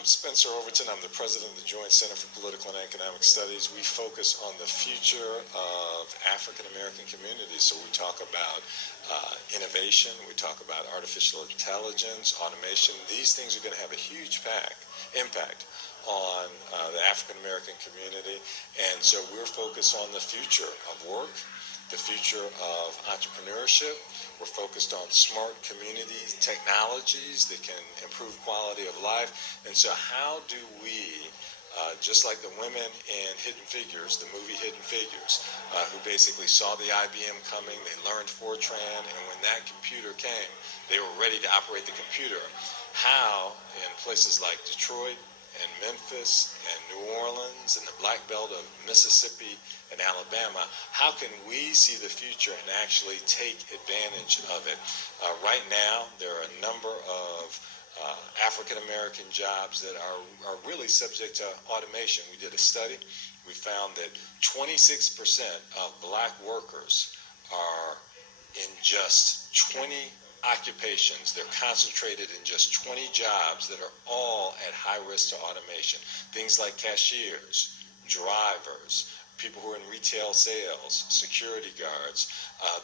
I'm Spencer Overton. I'm the president of the Joint Center for Political and Economic Studies. We focus on the future of African American communities. So we talk about innovation, we talk about artificial intelligence, automation. These things are going to have a huge impact on the African American community. And so we're focused on the future of work, the future of entrepreneurship. We're focused on smart community technologies that can improve quality of life. And so how do we, just like the women in Hidden Figures, the movie Hidden Figures, who basically saw the IBM coming, they learned Fortran, and when that computer came, they were ready to operate the computer. How, in places like Detroit and Memphis and New Orleans and the Black Belt of Mississippi and Alabama, how can we see the future and actually take advantage of it? Right now, there are a number of African American jobs that are really subject to automation. We did a study. We found that 26% of black workers are in just 20 occupations. They're concentrated in just 20 jobs that are all at high risk to automation. Things like cashiers, drivers, people who are in retail sales, security guards.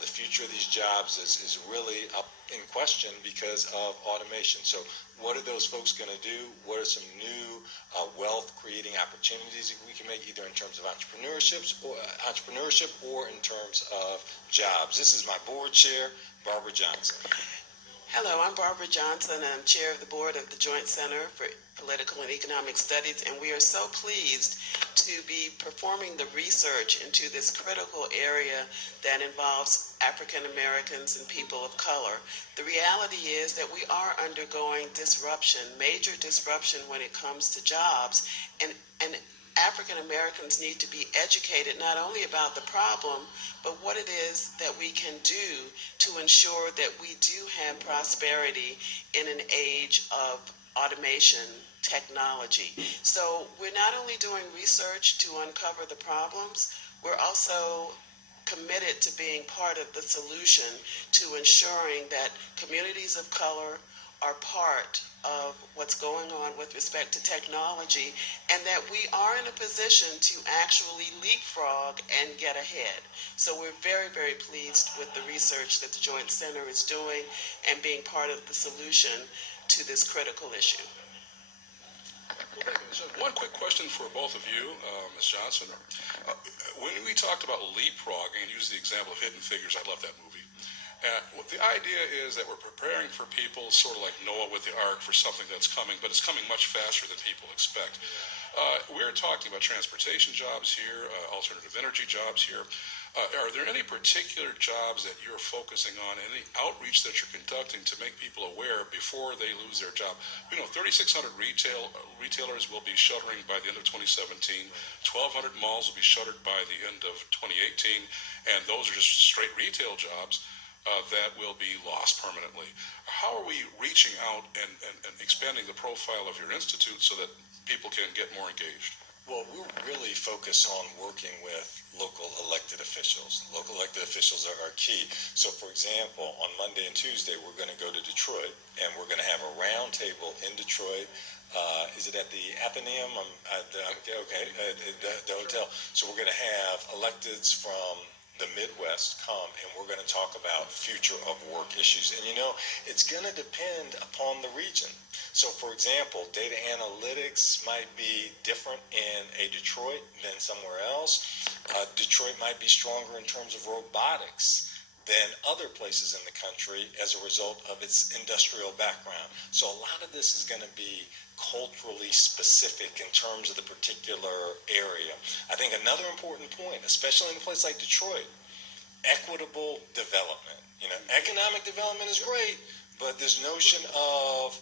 The future of these jobs is really up in question because of automation. So what are those folks going to do? What are some new wealth creating opportunities that we can make, either in terms of entrepreneurship or in terms of jobs? This is my board chair, Barbara Johnson. Hello, I'm Barbara Johnson. I'm chair of the board of the Joint Center for Political and Economic Studies, and we are so pleased to be performing the research into this critical area that involves African Americans and people of color. The reality is that we are undergoing disruption, major disruption when it comes to jobs, and African Americans need to be educated not only about the problem, but what it is that we can do to ensure that we do have prosperity in an age of automation technology. So we're not only doing research to uncover the problems, we're also committed to being part of the solution to ensuring that communities of color are part of what's going on with respect to technology, and that we are in a position to actually leapfrog and get ahead. So we're very, very pleased with the research that the Joint Center is doing and being part of the solution to this critical issue. So one quick question for both of you, Ms. Johnson. When we talked about leapfrogging and used the example of Hidden Figures, I love that movie. The idea is that we're preparing for people, sort of like Noah with the ark, for something that's coming, but it's coming much faster than people expect. We're talking about transportation jobs here, alternative energy jobs here. Are there any particular jobs that you're focusing on, any outreach that you're conducting to make people aware before they lose their job? 3,600 retailers will be shuttering by the end of 2017. 1,200 malls will be shuttered by the end of 2018, and those are just straight retail jobs that will be lost permanently. How are we reaching out and expanding the profile of your institute so that people can get more engaged? Well, we're really focused on working with local elected officials. Local elected officials are key. So, for example, on Monday and Tuesday, we're going to go to Detroit, and we're going to have a round table in Detroit. Is it at the Athenaeum? The hotel. So we're going to have electeds from the Midwest come, and we're going to talk about future of work issues. And it's going to depend upon the region. So, for example, data analytics might be different in a Detroit than somewhere else. Detroit might be stronger in terms of robotics than other places in the country as a result of its industrial background. So a lot of this is going to be culturally specific in terms of the particular area. I think another important point, especially in a place like Detroit, equitable development. Economic development is great, but this notion of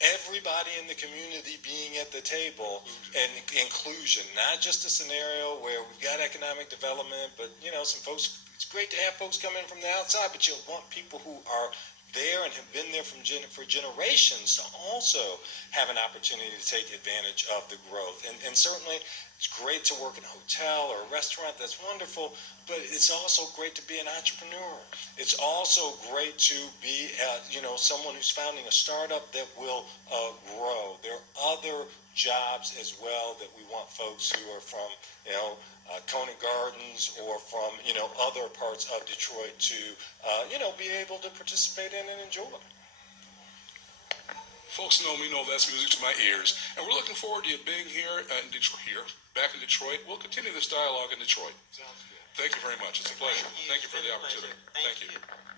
everybody in the community being at the table and inclusion, not just a scenario where we've got economic development, but some folks, it's great to have folks come in from the outside, but you want people who are there and have been there for generations to also have an opportunity to take advantage of the growth. And certainly It's great to work in a hotel or a restaurant. That's wonderful. But it's also great to be an entrepreneur. It's also great to be, someone who's founding a startup that will grow. There are other jobs as well that we want folks who are from, Conant Gardens or from, other parts of Detroit to, be able to participate in and enjoy. Folks know me, know that's music to my ears, and we're looking forward to you being here in Detroit. Back in Detroit, we'll continue this dialogue in Detroit. Sounds good. Thank you very much. It's a pleasure. Thank you for the It's been a pleasure. opportunity. Thank you.